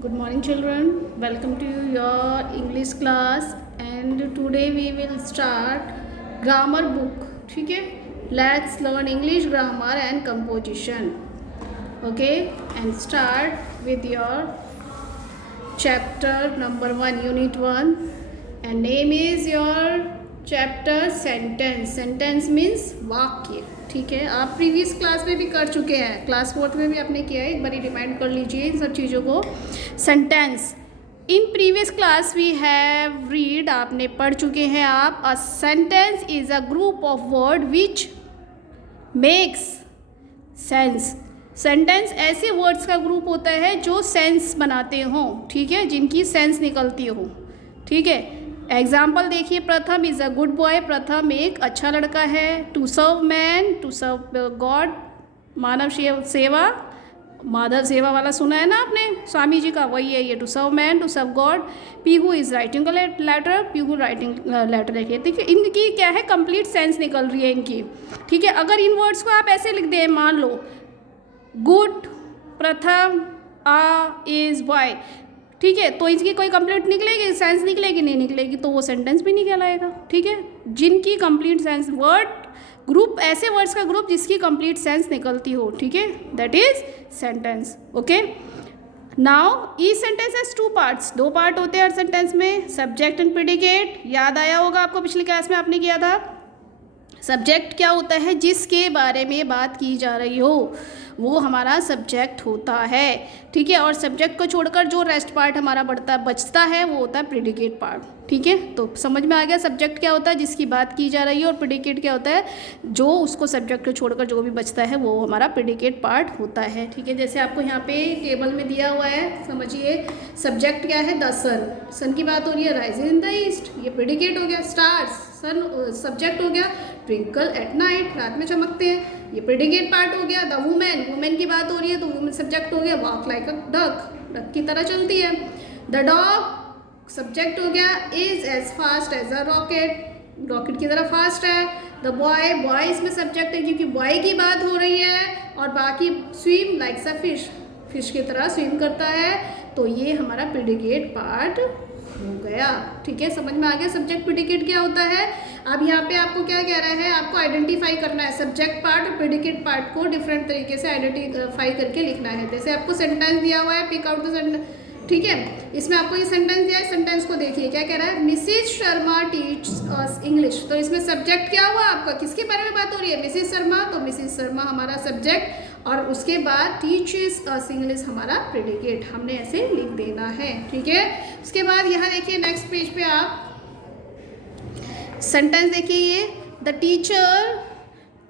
Good morning, children. Welcome to your English class. And today we will start grammar book. ठीक है? Let's learn English grammar and composition. Okay? And start with your chapter number 1, unit 1. And name is your chapter sentence. Sentence means वाक्य. ठीक है, आप previous class में भी कर चुके हैं, क्लास 4 में भी आपने किया है, एक बार रिमाइंड कर लीजिए इन सब चीज़ों को. Sentence in previous class we have read, आपने पढ़ चुके हैं आप. A sentence is a group of word which makes sense. Sentence ऐसे वर्ड्स का ग्रुप होता है जो सेंस बनाते हों, ठीक है, जिनकी सेंस निकलती हो. ठीक है, एग्जाम्पल देखिए. प्रथम इज़ अ गुड बॉय, प्रथम एक अच्छा लड़का है. To serve man, to serve God, मानव सेवा, माधव सेवा वाला सुना है ना आपने, स्वामी जी का, वही है ये. To serve man, to serve God. Pihu is writing letter, Pihu writing letter लिखिए. देखिए इनकी क्या है, कंप्लीट सेंस निकल रही है इनकी. ठीक है, अगर इन वर्ड्स को आप ऐसे लिख दें, मान लो गुड, प्रथम, आ, इज़, बॉय, ठीक है, तो इसकी कोई कंप्लीट निकलेगी, सेंस निकलेगी, नहीं निकलेगी, तो वो सेंटेंस भी नहीं कहलाएगा. ठीक है, जिनकी कंप्लीट सेंस, वर्ड ग्रुप, ऐसे वर्ड्स का ग्रुप जिसकी कंप्लीट सेंस निकलती हो, ठीक है, that is sentence. Okay, now E sentence has two parts, दो पार्ट होते हैं हर सेंटेंस में. Subject and predicate. याद आया होगा आपको, पिछली क्लास में आपने किया था. सब्जेक्ट क्या होता है, जिसके बारे में बात की जा रही हो, वो हमारा सब्जेक्ट होता है. ठीक है, और सब्जेक्ट को छोड़कर जो रेस्ट पार्ट हमारा बचता है वो होता है प्रेडिकेट पार्ट. ठीक है, तो समझ में आ गया सब्जेक्ट क्या होता है, जिसकी बात की जा रही है, और प्रेडिकेट क्या होता है, जो उसको सब्जेक्ट को छोड़कर जो भी बचता है वो हमारा प्रेडिकेट पार्ट होता है. ठीक है, जैसे आपको यहाँ पे टेबल में दिया हुआ है, समझिए. सब्जेक्ट क्या है, द सन, सन की बात हो रही है, राइजिंग इन द ईस्ट, ये प्रेडिकेट हो गया. स्टार्स, सन सब्जेक्ट हो गया. ट्विंकल एट नाइट, रात में चमकते हैं, ये प्रेडिकेट पार्ट हो गया. द वुमेन, वुमेन की बात हो रही है, तो वुमेन सब्जेक्ट हो गया. Walk like a duck, duck की तरह चलती है. द डॉग सब्जेक्ट हो गया. Is as fast as a rocket, rocket की तरह फास्ट है. द बॉय, बॉय इसमें सब्जेक्ट है क्योंकि बॉय की बात हो रही है. और बाकी swim like a fish, fish की तरह स्विम करता है. तो ये हमारा प्रेडिकेट पार्ट हो गया. ठीक है, समझ में आ गया सब्जेक्ट प्रेडिकेट क्या होता है. अब यहाँ पे आपको क्या कह रहा है, आपको आइडेंटिफाई करना है सब्जेक्ट पार्ट और प्रेडिकेट पार्ट को डिफरेंट तरीके से आइडेंटिफाई करके लिखना है. जैसे आपको सेंटेंस दिया हुआ है, पिक आउट द सेंटेंस. ठीक है, इसमें आपको ये सेंटेंस दिया है, सेंटेंस को देखिए क्या कह रहा है. Mrs Sharma teach us English. तो इसमें सब्जेक्ट क्या हुआ आपका, किसके बारे में बात हो रही है, मिसिज शर्मा, तो मिसिज शर्मा हमारा सब्जेक्ट, और उसके बाद टीचर्स अस इंग्लिश हमारा प्रेडिकेट. हमने ऐसे लिख देना है. ठीक है, उसके बाद यहाँ देखिए नेक्स्ट पेज पे आप सेंटेंस देखिए. ये the teacher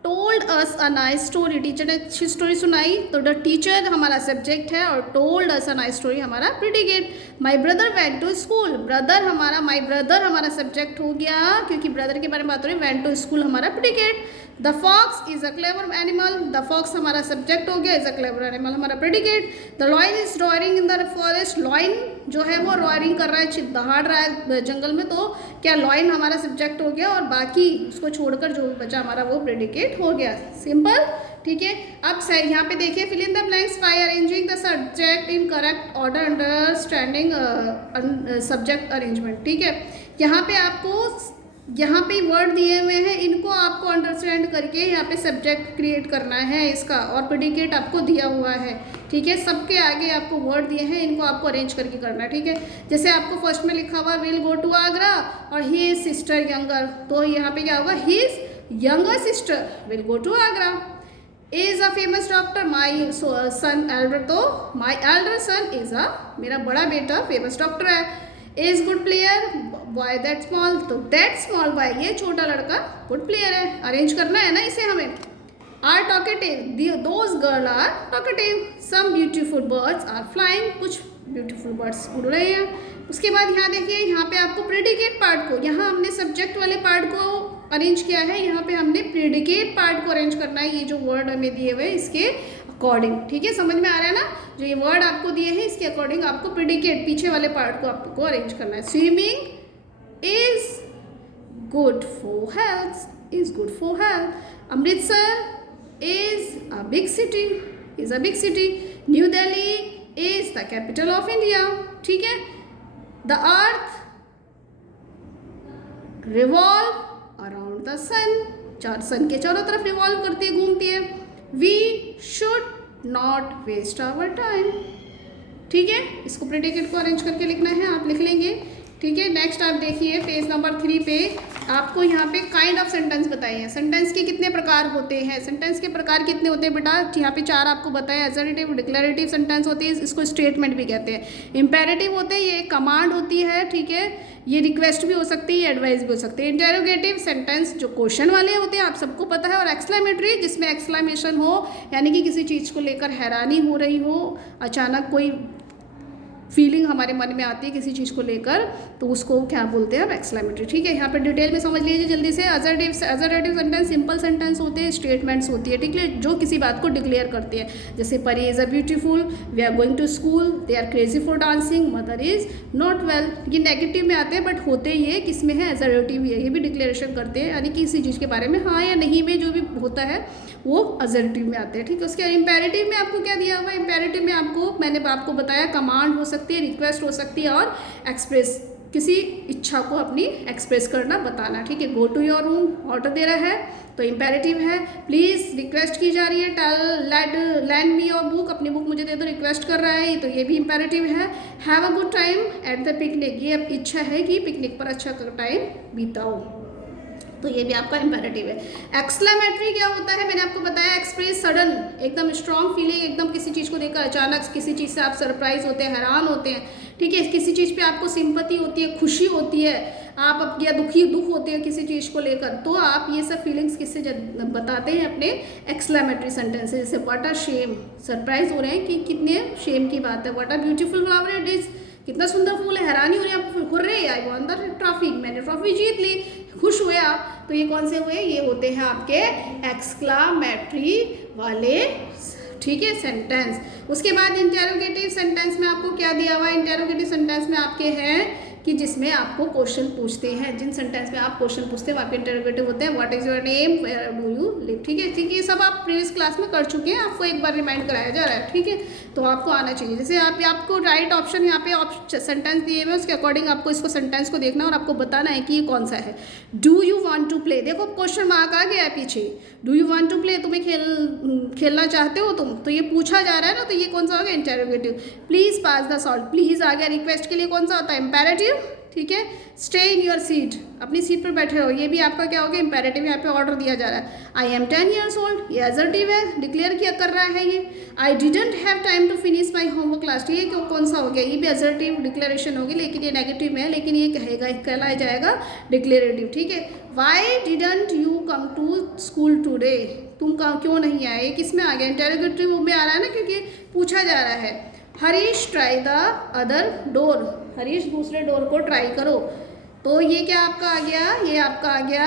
told us a nice story, teacher ने अच्छी स्टोरी सुनाई, तो द टीचर हमारा सब्जेक्ट है, और told us a nice story हमारा predicate. My brother went to school, brother हमारा, माई ब्रदर हमारा सब्जेक्ट हो गया क्योंकि ब्रदर के बारे में बात हो रही है. वेंट टू स्कूल हमारा predicate. The fox is a clever animal, the fox हमारा सब्जेक्ट हो गया, इज अ क्लेवर एनिमल हमारा predicate. The lion is roaring in the forest, lion जो है वो रॉयरिंग कर रहा है, दहाड़ रहा है जंगल में, तो क्या लॉयन हमारा सब्जेक्ट हो गया, और बाकी उसको छोड़कर जो भी बचा हमारा वो प्रेडिकेट हो गया. सिंपल. ठीक है, अब यहाँ पे देखिए, fill in the blanks by arranging the subject in correct order understanding subject arrangement. ठीक है, यहाँ पे आपको, यहाँ पे वर्ड दिए हुए हैं, इनको आपको अंडरस्टैंड करके यहाँ पे सब्जेक्ट क्रिएट करना है इसका, और प्रेडिकेट आपको दिया हुआ है. ठीक है, सबके आगे आपको वर्ड दिए हैं, इनको आपको अरेंज करके करना है. ठीक है, जैसे आपको फर्स्ट में लिखा हुआ विल गो टू आगरा, और ही इज सिस्टर यंगर, तो यहाँ पे क्या होगा, he is younger sister will go to Agra. Is a famous doctor, my son elder, तो my elder son is a, मेरा बड़ा बेटा फेमस डॉक्टर है. Is good player, boy that small, तो दैट स्मॉल बॉय, ये छोटा लड़का गुड प्लेयर है. अरेंज करना है ना इसे हमें. Are talkative, those girl are talkative. Some beautiful birds are flying, कुछ ब्यूटीफुल बर्ड्स उड़ रहे हैं. उसके बाद यहाँ देखिए, यहाँ पे आपको प्रेडिकेट पार्ट को, यहाँ हमने सब्जेक्ट वाले पार्ट को अरेंज किया है, यहाँ पे हमने प्रेडिकेट पार्ट को अरेंज करना है, ये जो वर्ड हमें दिए हुए इसके अकॉर्डिंग. ठीक है, समझ में आ रहा है ना, जो ये वर्ड आपको दिए हैं इसके अकॉर्डिंग आपको प्रेडिकेट पीछे वाले पार्ट को आपको अरेंज करना है. Swimming is good for health, is good for health. Amritsar is a big city, is a big city. New Delhi is the capital of India. ठीक है, the earth revolve around the sun, sun के चारों तरफ revolve करती है, घूमती है। We should not waste our time. ठीक है, इसको प्रेडिकेट को अरेंज करके लिखना है, आप लिख लेंगे। ठीक है, नेक्स्ट आप देखिए पेज नंबर 3 पे आपको यहाँ पे काइंड ऑफ सेंटेंस बताए हैं। सेंटेंस के कितने प्रकार होते हैं, सेंटेंस के प्रकार कितने होते हैं बेटा, यहाँ पे 4 आपको बताया। असर्टिव, डिक्लेरेटिव सेंटेंस होती है, इसको स्टेटमेंट भी कहते हैं। इंपेरेटिव होते हैं, ये एक कमांड होती है। ठीक है, ये रिक्वेस्ट भी हो सकती है, एडवाइस भी हो सकती है। इंटेरोगेटिव सेंटेंस जो क्वेश्चन वाले होते हैं, आप सबको पता है। और एक्सक्लेमेटरी, जिसमें एक्सक्लेमेशन हो, यानी कि किसी चीज़ को लेकर हैरानी हो रही हो, अचानक कोई फीलिंग हमारे मन में आती है किसी चीज़ को लेकर, तो उसको क्या बोलते हैं, अब एक्सक्लेमेटरी। ठीक है, यहाँ पे डिटेल में समझ लीजिए जल्दी से। असर्टिव सेंटेंस सिंपल सेंटेंस होते हैं, स्टेटमेंट्स होती है। ठीक है, जो किसी बात को डिक्लेयर करती है, जैसे Pari is a beautiful, we are going to school, they are crazy for dancing, mother is not well. ये नेगेटिव में आते हैं, बट होते ये किस में है, असर्टिव है। ये भी डिक्लेरेशन करते हैं, यानी कि किसी चीज़ के बारे में हाँ या नहीं में जो भी होता है वो असर्टिव में आते हैं। ठीक है, उसके इंपेरेटिव में आपको क्या दिया हुआ है, इंपेरेटिव में मैंने आपको बताया कमांड हो सकती है, रिक्वेस्ट हो सकती है, और एक्सप्रेस, किसी इच्छा को अपनी एक्सप्रेस करना, बताना। ठीक है, go to your room order दे रहा है तो इंपेरेटिव है। प्लीज़ रिक्वेस्ट की जा रही है, लैंड मी योर बुक, अपनी बुक मुझे दे दो, रिक्वेस्ट कर रहा है, तो ये भी इंपेरेटिव है। Have a good time at the picnic, ये अब इच्छा है कि पिकनिक पर अच्छा टाइम बिताओ, तो ये भी आपका इंपेरेटिव है। एक्सक्लेमेटरी क्या होता है, मैंने आपको बताया, एक्सप्रेस सडन, एकदम स्ट्रॉन्ग फीलिंग, एकदम किसी चीज़ को देखकर अचानक किसी चीज़ से आप सरप्राइज होते हैं, हैरान होते हैं। ठीक है, किसी चीज़ पे आपको सिंपैथी होती है, खुशी होती है, आप या दुख होते हैं किसी चीज़ को लेकर, तो आप ये सब फीलिंग्स किससे बताते हैं, अपने एक्सक्लेमेटरी सेंटेंस से। जैसे व्हाट अ शेम, सरप्राइज हो रहे हैं कि कितने शेम की बात है। What a beautiful flower it is, कितना सुंदर फूल है, हैरानी हो रही है, आप hurray I won the trophy, मैंने ट्रॉफी जीत ली, खुश हुए आप। तो ये कौन से हुए, ये होते हैं आपके एक्सक्लेमेटरी वाले, ठीक है, सेंटेंस। उसके बाद इंटेरोगेटिव सेंटेंस में आपको क्या दिया हुआ है, इंटेरोगेटिव सेंटेंस में आपके हैं कि जिसमें आपको क्वेश्चन पूछते हैं, जिन सेंटेंस में आप क्वेश्चन पूछते हैं वहाँ पे इंटरोगेटिव होते हैं। What is your name, where do you live. ठीक है, ठीक है, ये सब आप प्रीवियस क्लास में कर चुके हैं, आपको एक बार रिमाइंड कराया जा रहा है। ठीक है, तो आपको आना चाहिए। जैसे आपको राइट ऑप्शन यहाँ पे सेंटेंस दिए हुए, उसके अकॉर्डिंग आपको इसको सेंटेंस को देखना और आपको बताना है कि ये कौन सा है। Do you want to play, देखो क्वेश्चन मार्क आ गया है पीछे, do you want to play, तुम्हें खेलना चाहते हो तुम, तो ये पूछा जा रहा है ना, तो ये कौन सा हो गया, interrogative. Please pass the salt, please आ गया, रिक्वेस्ट के लिए कौन सा होता है, इंपेरेटिव। ठीक है, स्टे इन योर सीट, अपनी सीट पर बैठे रहो, ये भी आपका क्या हो गया, इंपेरेटिव। यहाँ पे ऑर्डर दिया जा रहा है। आई एम 10 years old, ये असर्टिव है, डिक्लेयर किया कर रहा है ये। I didn't have time to finish my homework last, ये क्यों कौन सा हो गया, ये भी असर्टिव डिक्लेरेशन होगी, लेकिन ये नेगेटिव में है, लेकिन ये कहलाया जाएगा डिक्लेरेटिव। ठीक है, why didn't you come to school today, तुम क्यों नहीं आए, किस में आ गया, इंटरोगेटिव में आ रहा है ना, क्योंकि पूछा जा रहा है। Harish try the other door, Harish दूसरे डोर को ट्राई करो, तो ये क्या आपका आ गया, ये आपका आ गया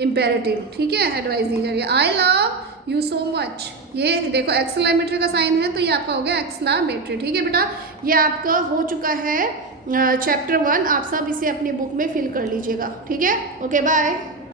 इंपेरेटिव। ठीक है, एडवाइस दी जा रही है। I love you so much, ये देखो एक्सक्लेमेटरी का साइन है, तो ये आपका हो गया एक्सक्लेमेटरी। ठीक है बेटा, ये आपका हो चुका है चैप्टर 1, आप सब इसे अपनी बुक में फिल कर लीजिएगा। ठीक है, ओके बाय।